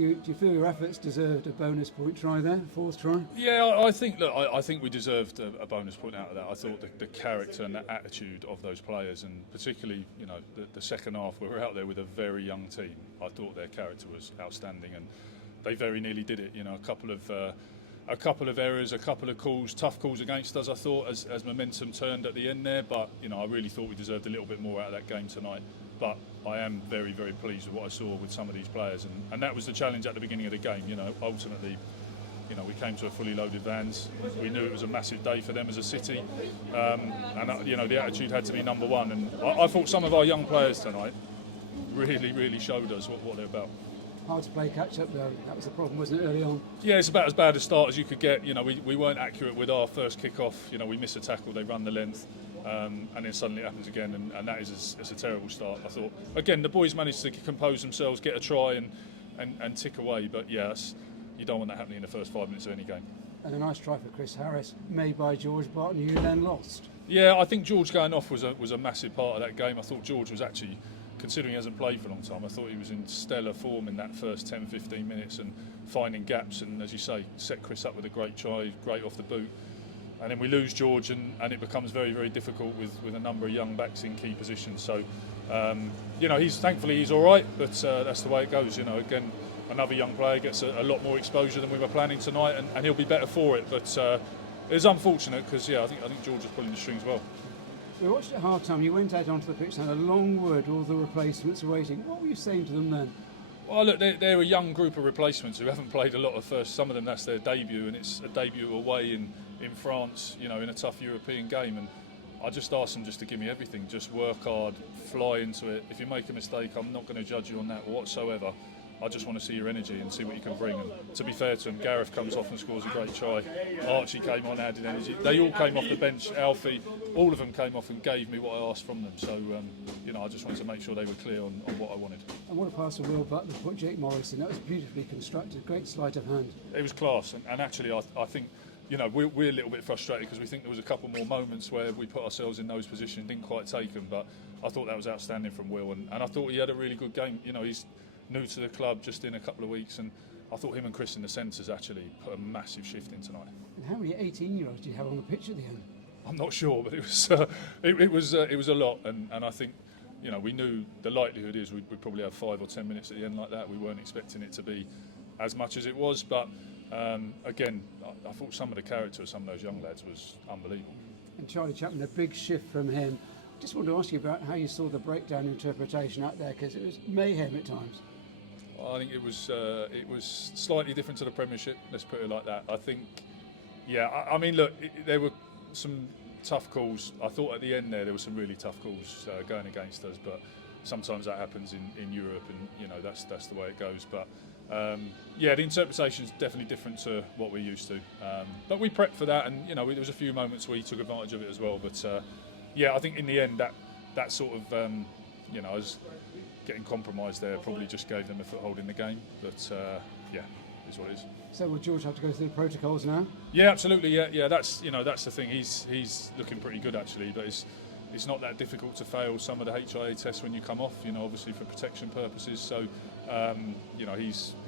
Do you feel your efforts deserved a bonus point try there, fourth try? Yeah, I think. Look, I think we deserved a bonus point out of that. I thought the character and the attitude of those players, and particularly, the second half, we were out there with a very young team. I thought their character was outstanding, and they very nearly did it. A couple of errors, a couple of calls, tough calls against us. I thought as momentum turned at the end there, but I really thought we deserved a little bit more out of that game tonight. But I am very, very pleased with what I saw with some of these players, and that was the challenge at the beginning of the game. Ultimately, we came to a fully loaded Vans. We knew it was a massive day for them as a city, and the attitude had to be number one. And I thought some of our young players tonight really, really showed us what they're about. Hard to play catch up though. That was the problem, wasn't it, early on? Yeah, it's about as bad a start as you could get. We weren't accurate with our first kick-off. We missed a tackle, they run the length, and then suddenly it happens again, and that is a terrible start. I thought, again, the boys managed to compose themselves, get a try and tick away, but yes, you don't want that happening in the first 5 minutes of any game. And a nice try for Chris Harris, made by George Barton, who then lost. Yeah, I think George going off was a massive part of that game. I thought George was actually, considering he hasn't played for a long time, I thought he was in stellar form in that first 10-15 minutes and finding gaps, and as you say, set Chris up with a great try, great off the boot. And then we lose George, and it becomes very, very difficult with a number of young backs in key positions. So, thankfully he's all right, but that's the way it goes. Again, another young player gets a lot more exposure than we were planning tonight, and he'll be better for it. But it's unfortunate because I think George is pulling the strings well. We watched at half-time. You went out onto the pitch and had a long word with all the replacements waiting. What were you saying to them then? Well, look, they're a young group of replacements who haven't played a lot of first. Some of them, that's their debut, and it's a debut away in France, in a tough European game. And I just asked them just to give me everything. Just work hard, fly into it. If you make a mistake, I'm not going to judge you on that whatsoever. I just want to see your energy and see what you can bring. And to be fair to them, Gareth comes off and scores a great try. Archie came on, added energy. They all came off the bench. Alfie, all of them came off and gave me what I asked from them. So, I just wanted to make sure they were clear on what I wanted. And what a pass to Will Butler put Jake Morrison. That was beautifully constructed. Great sleight of hand. It was class. And actually, I think, we're a little bit frustrated because we think there was a couple more moments where we put ourselves in those positions, didn't quite take them. But I thought that was outstanding from Will. And I thought he had a really good game. He's new to the club, just in a couple of weeks, and I thought him and Chris in the centres actually put a massive shift in tonight. And how many 18-year-olds do you have on the pitch at the end? I'm not sure, but it was a lot, and I think we knew the likelihood is we'd probably have 5 or 10 minutes at the end like that. We weren't expecting it to be as much as it was, but again, I thought some of the character of some of those young lads was unbelievable. And Charlie Chapman, a big shift from him. Just wanted to ask you about how you saw the breakdown interpretation out there, because it was mayhem at times. I think it was slightly different to the Premiership. Let's put it like that. I think, I mean, look, there were some tough calls. I thought at the end there were some really tough calls going against us, but sometimes that happens in Europe, and that's the way it goes. But the interpretation is definitely different to what we're used to. But we prepped for that, and there was a few moments where he took advantage of it as well. But I think in the end that sort of as getting compromised there probably just gave them a foothold in the game, but is what it is. So will George have to go through the protocols now? Yeah, absolutely. Yeah. That's the thing. He's looking pretty good actually, but it's not that difficult to fail some of the HIA tests when you come off. Obviously for protection purposes. So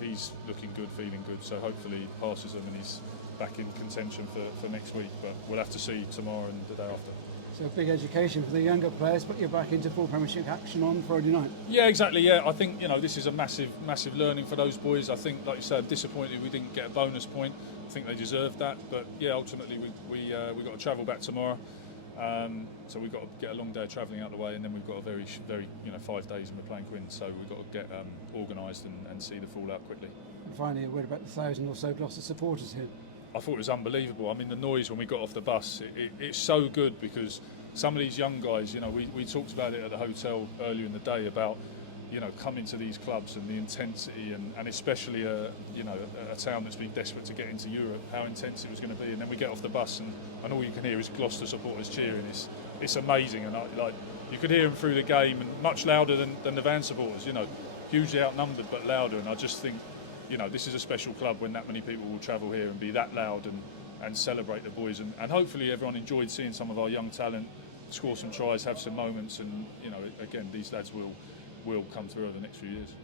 he's looking good, feeling good. So hopefully he passes them and he's back in contention for next week. But we'll have to see tomorrow and the day after. So a big education for the younger players, but you're back into full Premiership action on Friday night. Yeah, exactly. Yeah, I think this is a massive learning for those boys. I think, like you said, disappointed we didn't get a bonus point. I think they deserved that, but ultimately we got to travel back tomorrow. So we've got to get a long day of travelling out of the way, and then we've got a very 5 days and we're playing Quins, so we've got to get organised and see the fallout quickly. And finally, a word about the 1,000 or so Gloucester supporters here. I thought it was unbelievable. I mean, the noise when we got off the bus, it's so good because some of these young guys, we talked about it at the hotel earlier in the day about, coming to these clubs and the intensity and especially a town that's been desperate to get into Europe, how intense it was going to be. And then we get off the bus and all you can hear is Gloucester supporters cheering. It's amazing, and you could hear them through the game and much louder than the Van supporters, hugely outnumbered but louder. And I just think, this is a special club when that many people will travel here and be that loud and celebrate the boys. And hopefully everyone enjoyed seeing some of our young talent score some tries, have some moments. And, again, these lads will come through over the next few years.